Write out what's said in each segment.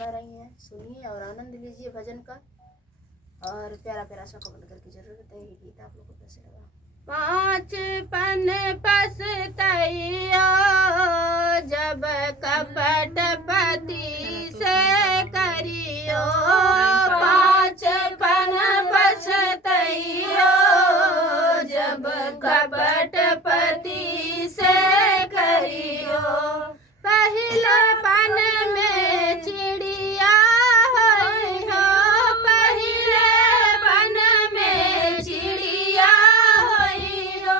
गा रही हैं, सुनिए और आनंद लीजिए भजन का। और प्यारा प्यारा सा कमेंट करके जरूर बताइए ये गीत आप लोगों को कैसे लगा। पाँच पन पछतैया जब कपट पति से करियो। पाँच पन पछतैया जब कपट पति से करियो। पहला पन में चिड़िया होई हो, पहले पन में चिड़िया होई हो।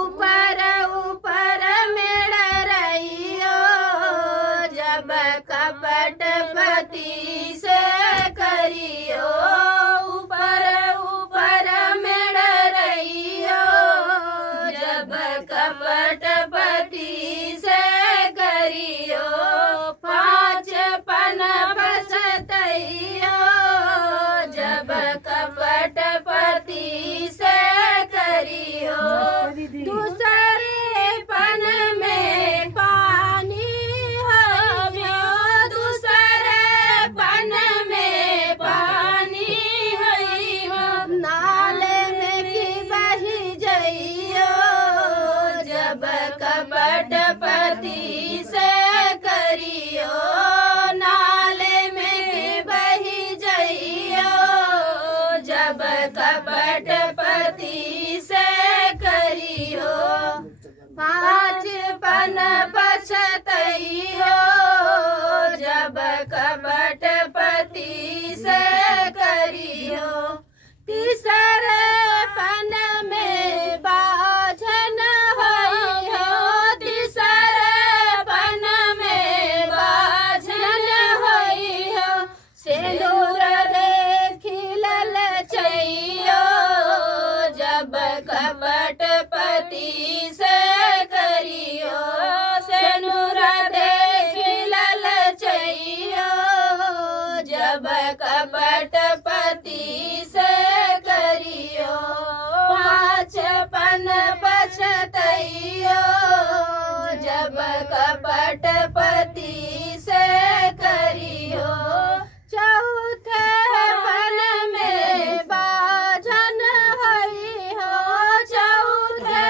ऊपर ऊपर मेड़ रहियो जब कपट पति से करियो। ऊपर ऊपर मेड़ रहियो जब कपट पति से करियो। पाँच पन पछतैयो जब कपट पति से करियो। दूसरे पन में पानी हवियो, दूसरे पन में पानी हइयो। नाले में की बही जइयो जब कपट पति से करियो। नाले में की बही जइयो जब कपट पति से करियो। पाँच पन पछतैयो जब कपट पति से करियो। तीसरे पन में बाझन होई हो, तीसरे पन में बाझन होई हो। सिंदूर देखी ललचैयो जब कपट पति से करियो। सिंदूर देखी ललचैयो जब कपट पति से करियो। पाँच पन पछतैयो जब कपट पति से करियो। चौथे पन में बाझन होई हो, चौथे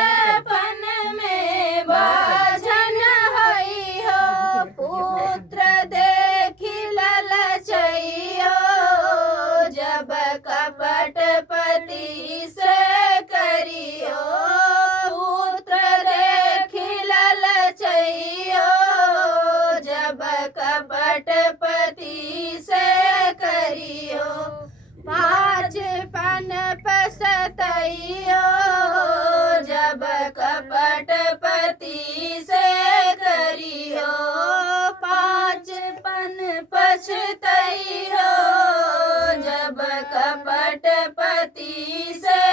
पन में बाझन होई हो। पुत्र देखी ललचैयो जब कपट पति से करियो। पुत्र देखी ललचैयो जब कपट पति से करियो। पाँच पन पछतैयो जब कपट पति से करियो। पाँच पन पछतैयो जब कपट पति से